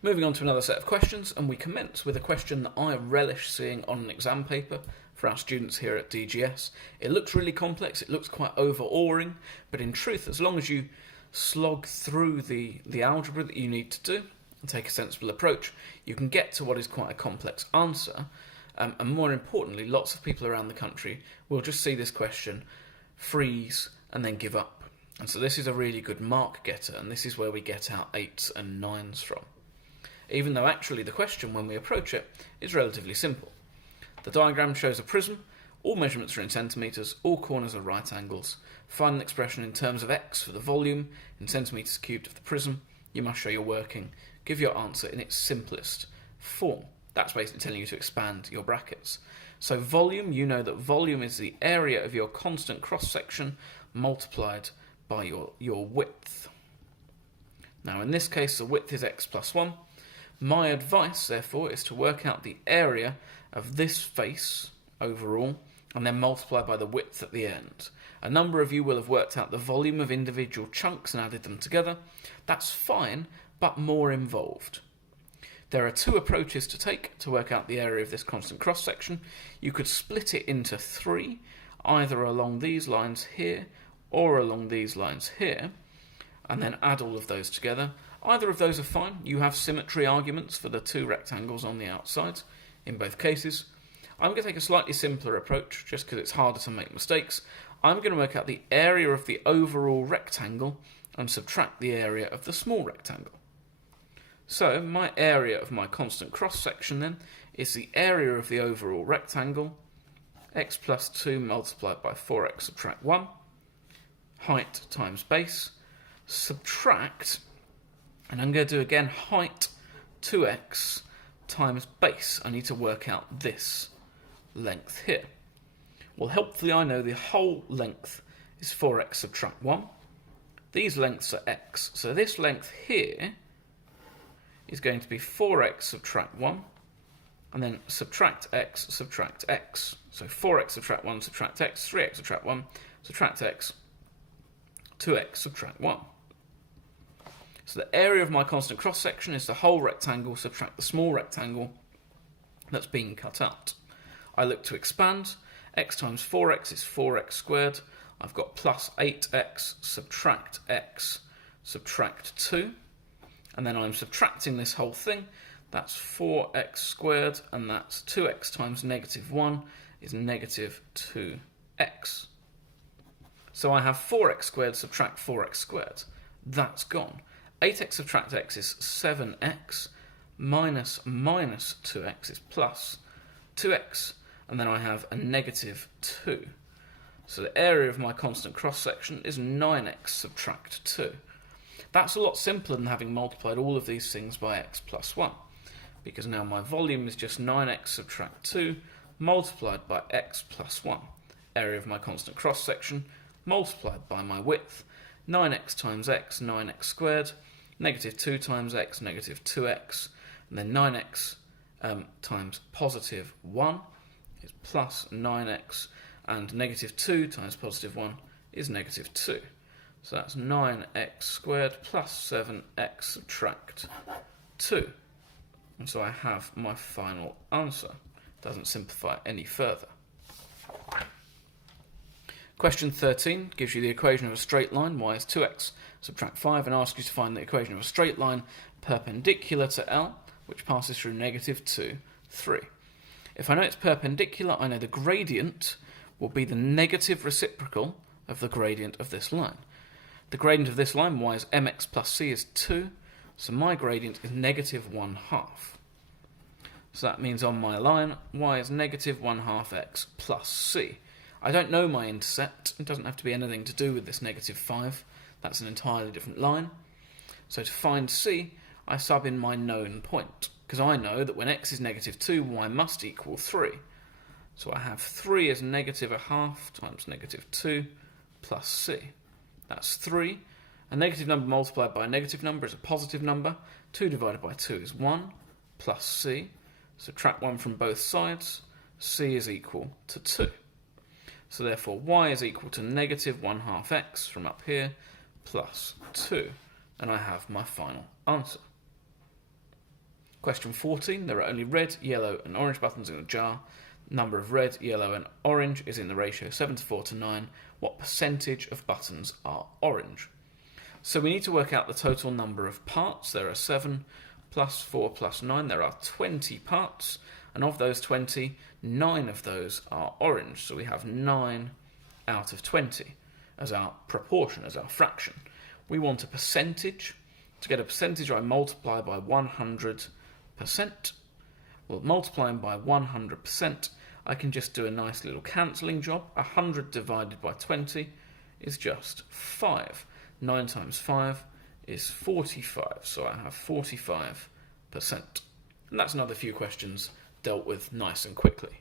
Moving on to another set of questions, and we commence with a question that I relish seeing on an exam paper for our students here at DGS. It looks really complex, it looks quite overawing, but in truth, as long as you slog through the algebra that you need to do and take a sensible approach, you can get to what is quite a complex answer. And more importantly, lots of people around the country will just see this question, freeze, and then give up. And so this is a really good mark getter, and this is where we get our 8s and 9s from. Even though actually the question, when we approach it, is relatively simple. The diagram shows a prism, all measurements are in centimetres, all corners are right angles. Find an expression in terms of x for the volume, in centimetres cubed of the prism. You must show your working. Give your answer in its simplest form. That's basically telling you to expand your brackets. So volume, you know that volume is the area of your constant cross-section multiplied by your width. Now in this case the width is x plus 1. My advice therefore is to work out the area of this face overall and then multiply by the width at the end. A number of you will have worked out the volume of individual chunks and added them together. That's fine, but more involved. There are two approaches to take to work out the area of this constant cross-section. You could split it into 3, either along these lines here or along these lines here, and then add all of those together. Either of those are fine. You have symmetry arguments for the two rectangles on the outside in both cases. I'm going to take a slightly simpler approach just because it's harder to make mistakes. I'm going to work out the area of the overall rectangle and subtract the area of the small rectangle. So my area of my constant cross-section then is the area of the overall rectangle, x plus 2 multiplied by 4x subtract 1, height times base, subtract, and I'm going to do again height 2x times base. I need to work out this length here. Well, helpfully I know the whole length is 4x subtract 1. These lengths are x, so this length here is going to be 4x subtract 1, and then subtract x, subtract x. So 4x subtract 1, subtract x, 3x subtract 1, subtract x, 2x subtract 1. So the area of my constant cross-section is the whole rectangle, subtract the small rectangle that's being cut out. I look to expand. X times 4x is 4x squared. I've got plus 8x, subtract x, subtract 2. And then I'm subtracting this whole thing. That's 4x squared, and that's 2x times negative 1 is negative 2x. So I have 4x squared subtract 4x squared. That's gone. 8x subtract x is 7x, minus 2x is plus 2x, and then I have a negative 2. So the area of my constant cross-section is 9x subtract 2. That's a lot simpler than having multiplied all of these things by x plus 1, because now my volume is just 9x subtract 2 multiplied by x plus 1. Area of my constant cross-section multiplied by my width. 9x times x, 9x squared. Negative 2 times x, negative 2x. And then 9x times positive 1 is plus 9x. And negative 2 times positive 1 is negative 2. So that's 9x squared plus 7x subtract 2. And so I have my final answer. Doesn't simplify it any further. Question 13 gives you the equation of a straight line, y is 2x, subtract 5, and asks you to find the equation of a straight line perpendicular to L, which passes through negative 2, 3. If I know it's perpendicular, I know the gradient will be the negative reciprocal of the gradient of this line. The gradient of this line, y is mx plus c, is 2, so my gradient is negative 1/2. So that means on my line, y is negative 1/2 x plus c. I don't know my intercept. It doesn't have to be anything to do with this negative 5. That's an entirely different line. So to find c, I sub in my known point, because I know that when x is negative 2, y must equal 3. So I have 3 as negative 1/2 times negative 2 plus c. That's 3. A negative number multiplied by a negative number is a positive number. 2 divided by 2 is 1 plus c. Subtract 1 from both sides. C is equal to 2. So therefore y is equal to negative 1/2 x from up here plus 2. And I have my final answer. Question 14, there are only red, yellow and orange buttons in a jar. Number of red, yellow and orange is in the ratio 7:4:9. What percentage of buttons are orange? So we need to work out the total number of parts. There are 7 plus 4 plus 9. There are 20 parts. And of those 20, 9 of those are orange. So we have 9 out of 20 as our proportion, as our fraction. We want a percentage. To get a percentage, I multiply by 100%. Well, multiplying by 100%, I can just do a nice little cancelling job. 100 divided by 20 is just 5. 9 times 5 is 45, so I have 45%. And that's another few questions dealt with nice and quickly.